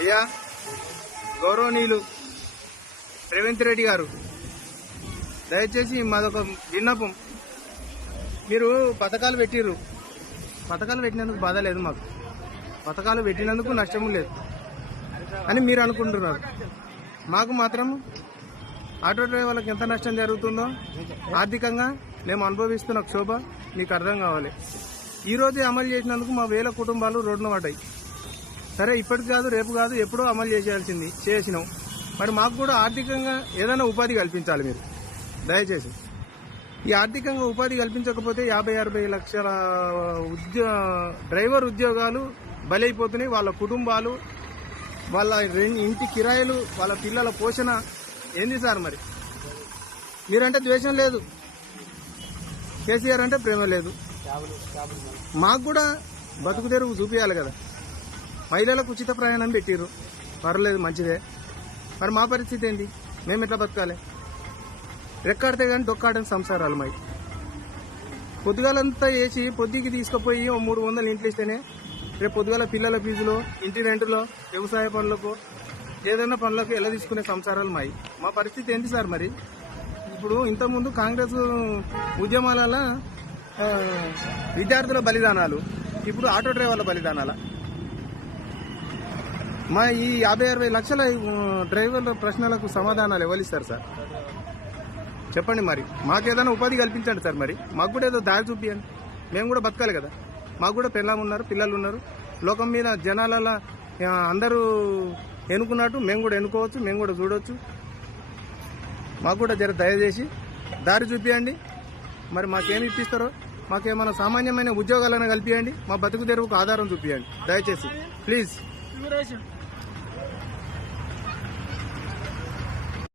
అయ్యా గౌరవనీయులు రేవంత్ రెడ్డి గారు, దయచేసి మాదొక విన్నపం. మీరు పథకాలు పెట్టిర్రు, పథకాలు పెట్టినందుకు బాధ లేదు మాకు, పథకాలు పెట్టినందుకు నష్టము లేదు అని మీరు అనుకుంటున్నారు. మాకు మాత్రం ఆటో డ్రైవర్లకు ఎంత నష్టం జరుగుతుందో ఆర్థికంగా మేము అనుభవిస్తున్న క్షోభ మీకు అర్థం కావాలి. ఈరోజే అమలు చేసినందుకు మా వేల కుటుంబాలు రోడ్డున పడ్డాయి. సరే, ఇప్పటికి కాదు, రేపు కాదు, ఎప్పుడో అమలు చేసినాం. మరి మాకు కూడా ఆర్థికంగా ఏదైనా ఉపాధి కల్పించాలి మీరు దయచేసి. ఈ ఆర్థికంగా ఉపాధి కల్పించకపోతే 50-60 లక్షల డ్రైవర్ ఉద్యోగాలు బలైపోతున్నాయి. వాళ్ళ కుటుంబాలు, వాళ్ళ ఇంటి కిరాయిలు, వాళ్ళ పిల్లల పోషణ ఏంది సార్? మరి మీరంటే ద్వేషం లేదు, కేసీఆర్ అంటే ప్రేమ లేదు. మాకు కూడా బతుకు తెరువు చూపించాలి కదా. మహిళలకు ఉచిత ప్రయాణం పెట్టిర్రు, పర్లేదు, మంచిదే. మరి మా పరిస్థితి ఏంటి? మేము ఎట్లా బతకాలి? రెక్కాడితే కానీ డొక్కాడని సంసారాలు మాయి. పొద్దుగాలంతా వేసి పొద్దుకి తీసుకుపోయి 300 ఇంట్లో ఇస్తేనే రేపు పొద్దుగాల పిల్లల ఫీజులో, ఇంటి రెంటులో, వ్యవసాయ పనులకు, ఏదైనా పనులకు ఎలా తీసుకునే సంసారాలు మాయి. మా పరిస్థితి ఏంటి సార్? మరి ఇప్పుడు ఇంతకుముందు కాంగ్రెస్ ఉద్యమాల విద్యార్థుల బలిదానాలు, ఇప్పుడు ఆటో డ్రైవర్ల బలిదానాల. మా ఈ 50-60 లక్షల డ్రైవర్ల ప్రశ్నలకు సమాధానాలు ఎవరిస్తారు సార్? చెప్పండి. మరి మాకేదైనా ఉపాధి కల్పించండి సార్. మరి మాకు కూడా ఏదో దారి చూపియండి, మేము కూడా బతకాలి కదా. మాకు కూడా పిల్లలు ఉన్నారు, పిల్లలు ఉన్నారు. లోకం మీద జనాలలో అందరూ ఎన్నుకున్నట్టు మేము కూడా ఎన్నుకోవచ్చు, మేము కూడా చూడవచ్చు. మాకు కూడా జర దయచేసి దారి చూపియండి. మరి మాకేమి ఇప్పిస్తారో, మాకేమైనా సామాన్యమైన ఉద్యోగాలను కల్పియండి. మా బతుకు తెరువుకు ఆధారం చూపియండి దయచేసి, ప్లీజ్.